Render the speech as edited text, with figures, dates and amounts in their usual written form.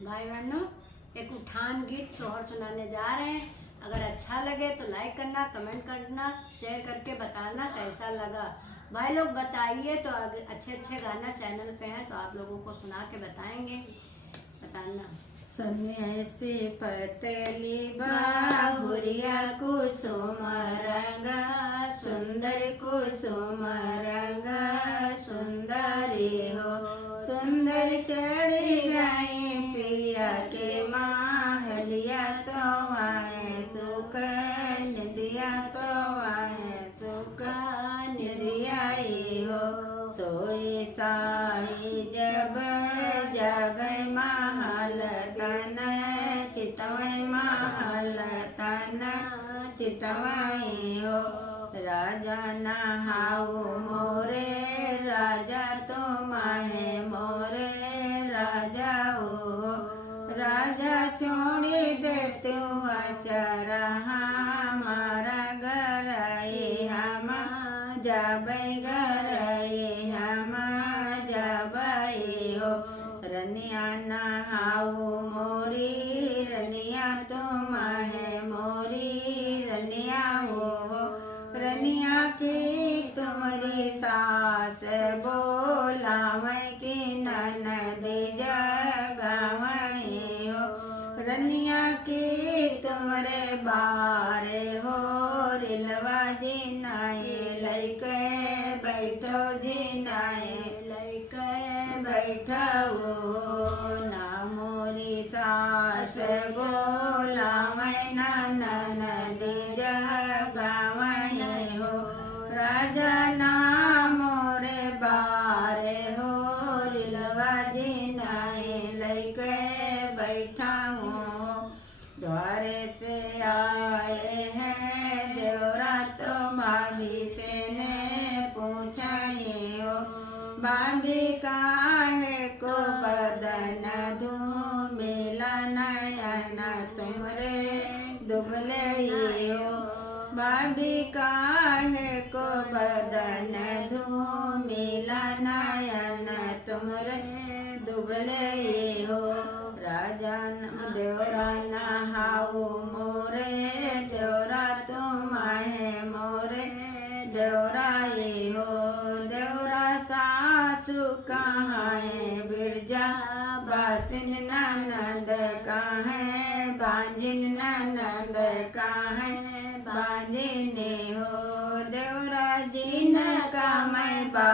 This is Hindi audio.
भाई बहनों, एक उठान गीत सोहर सुनाने जा रहे हैं। अगर अच्छा लगे तो लाइक करना, कमेंट करना, शेयर करके बताना कैसा लगा। भाई लोग बताइए तो अच्छे अच्छे गाना चैनल पे हैं तो आप लोगों को सुना के बताएंगे, बताना। सन्यासी पतली बाहुरिया कुसुम रंगा, सुंदर कुसुम रंगा सुंदरी हो। सुंदर चढ़ी गई पिया के महलिया, सोवाए सुख नदिया, सोवाए सुख नदिया हो। सोई साई जब जगय महल तन, चितवय महल तन चितवय हो। राजा नहाऊ मोरे राजा तुम है मोरे राजा हो। राजा छोड़ी दे तू अचर हमारा घर, हम जबै घर हम जबै हो। रनिया नहाऊ मोरी रनिया तुम है मोरी रनिया हो। रनिया की तुम्हारी सास बोलावे की ननद जगावे हो। रनिया की तुम्हारे बारे हो, रिलवा जिनाए लैके बैठो जिनाए लैके बैठो। ना मोरी सास बोलावे ना ननद जगावे हो। राजा ना मोरे बारे हो, रिलवा जिनाए लैके बैठा हूँ। द्वारे से आए हैं देवरा तो भाभी तेने पूछाए हो। भाभी काहे को बदन धूमिला, नयन तुमरे दुबले हो। भाभी काहे को बदन धूमिला, नयन तुमरे दुबले हो। राजा देवरा नहाऊ मोरे देवरा तुम है मोरे देवरा हो। देवरा सासु कहाँ है बिरजा, बासिन ननद कहाँ है बांजिन, ननद कहाँ है बांजिन हो। देवरा जी न का मैं बा